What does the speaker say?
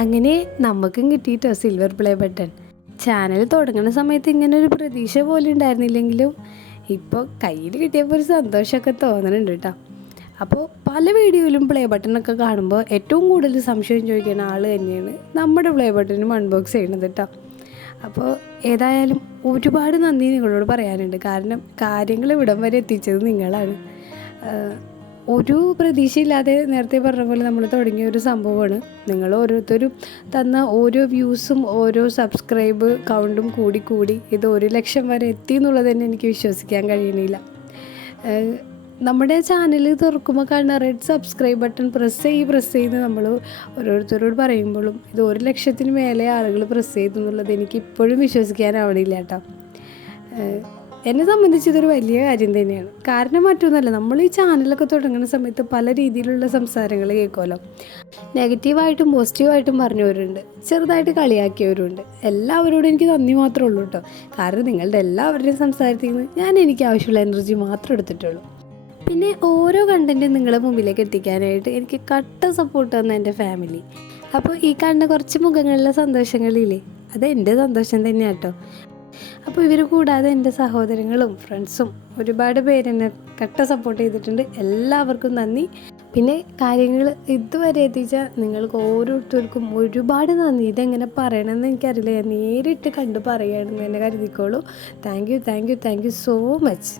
അങ്ങനെ നമുക്കും കിട്ടിയിട്ടോ silver play button. Channel തുടങ്ങുന്ന സമയത്ത് ഇങ്ങനെ ഒരു പ്രതീക്ഷ പോലും ഉണ്ടായിരുന്നില്ലെങ്കിലും ഇപ്പോൾ കയ്യിൽ കിട്ടിയപ്പോൾ ഒരു സന്തോഷമൊക്കെ തോന്നുന്നുണ്ട് കേട്ടോ. അപ്പോൾ പല വീഡിയോയിലും പ്ലേ ബട്ടണൊക്കെ കാണുമ്പോൾ ഏറ്റവും കൂടുതൽ സംശയം ചോദിക്കുന്ന ആൾ തന്നെയാണ് നമ്മുടെ പ്ലേ ബട്ടനും അൺബോക്സ് ചെയ്യുന്നത് കേട്ടോ. അപ്പോൾ ഏതായാലും ഒരുപാട് നന്ദി നിങ്ങളോട് പറയാനുണ്ട്. കാരണം കാര്യങ്ങൾ ഇവിടം വരെ എത്തിച്ചത് നിങ്ങളാണ്. ഒരു പ്രതീക്ഷയില്ലാതെ നേരത്തെ പറഞ്ഞ പോലെ നമ്മൾ തുടങ്ങിയ ഒരു സംഭവമാണ്. നിങ്ങൾ ഓരോരുത്തരും തന്ന ഓരോ വ്യൂസും ഓരോ സബ്സ്ക്രൈബ് കൗണ്ടും കൂടി ഇത് 1,00,000 വരെ എത്തി എന്നുള്ളത് തന്നെ എനിക്ക് വിശ്വസിക്കാൻ കഴിയണില്ല. നമ്മുടെ ചാനൽ തുറക്കുമ്പോൾ കാണുന്ന റെഡ് സബ്സ്ക്രൈബ് ബട്ടൺ പ്രസ് ചെയ്ത് നമ്മൾ ഓരോരുത്തരോട് പറയുമ്പോഴും ഇത് 1,00,000 മേലെ ആളുകൾ പ്രസ് ചെയ്തു എന്നുള്ളത് എനിക്ക് ഇപ്പോഴും വിശ്വസിക്കാനാവണില്ല കേട്ടോ. എന്നെ സംബന്ധിച്ച് ഇതൊരു വലിയ കാര്യം തന്നെയാണ്. കാരണം മറ്റൊന്നുമല്ല, നമ്മൾ ഈ ചാനലൊക്കെ തുടങ്ങുന്ന സമയത്ത് പല രീതിയിലുള്ള സംസാരങ്ങൾ കേൾക്കുമല്ലോ. നെഗറ്റീവായിട്ടും പോസിറ്റീവായിട്ടും പറഞ്ഞവരുണ്ട്, ചെറുതായിട്ട് കളിയാക്കിയവരുണ്ട്. എല്ലാവരോടും എനിക്ക് നന്ദി മാത്രമേ ഉള്ളൂ കേട്ടോ. കാരണം നിങ്ങളുടെ എല്ലാവരുടെയും സംസാരത്തിൽ നിന്ന് ഞാൻ എനിക്ക് ആവശ്യമുള്ള എനർജി മാത്രം എടുത്തിട്ടുള്ളൂ. പിന്നെ ഓരോ കണ്ടൻറ്റും നിങ്ങളുടെ മുമ്പിലേക്ക് എത്തിക്കാനായിട്ട് എനിക്ക് കട്ട സപ്പോർട്ട് തന്ന എൻ്റെ ഫാമിലി. അപ്പോൾ ഈ കാണുന്ന കുറച്ച് മുഖങ്ങളിലെ സന്തോഷങ്ങളില്ലേ, അത് എൻ്റെ സന്തോഷം തന്നെയാണ് കേട്ടോ. അപ്പോൾ ഇവർ കൂടാതെ എൻ്റെ സഹോദരങ്ങളും ഫ്രണ്ട്സും ഒരുപാട് പേരെന്നെ കട്ട സപ്പോർട്ട് ചെയ്തിട്ടുണ്ട്. എല്ലാവർക്കും നന്ദി. പിന്നെ കാര്യങ്ങൾ ഇതുവരെ എത്തിച്ചാൽ നിങ്ങൾക്ക് ഓരോരുത്തർക്കും ഒരുപാട് നന്ദി. ഇതെങ്ങനെ പറയണമെന്ന് എനിക്കറിയില്ല, ഞാൻ നേരിട്ട് കണ്ട് പറയുകയാണെന്ന് തന്നെ കരുതിക്കോളൂ. Thank you so much.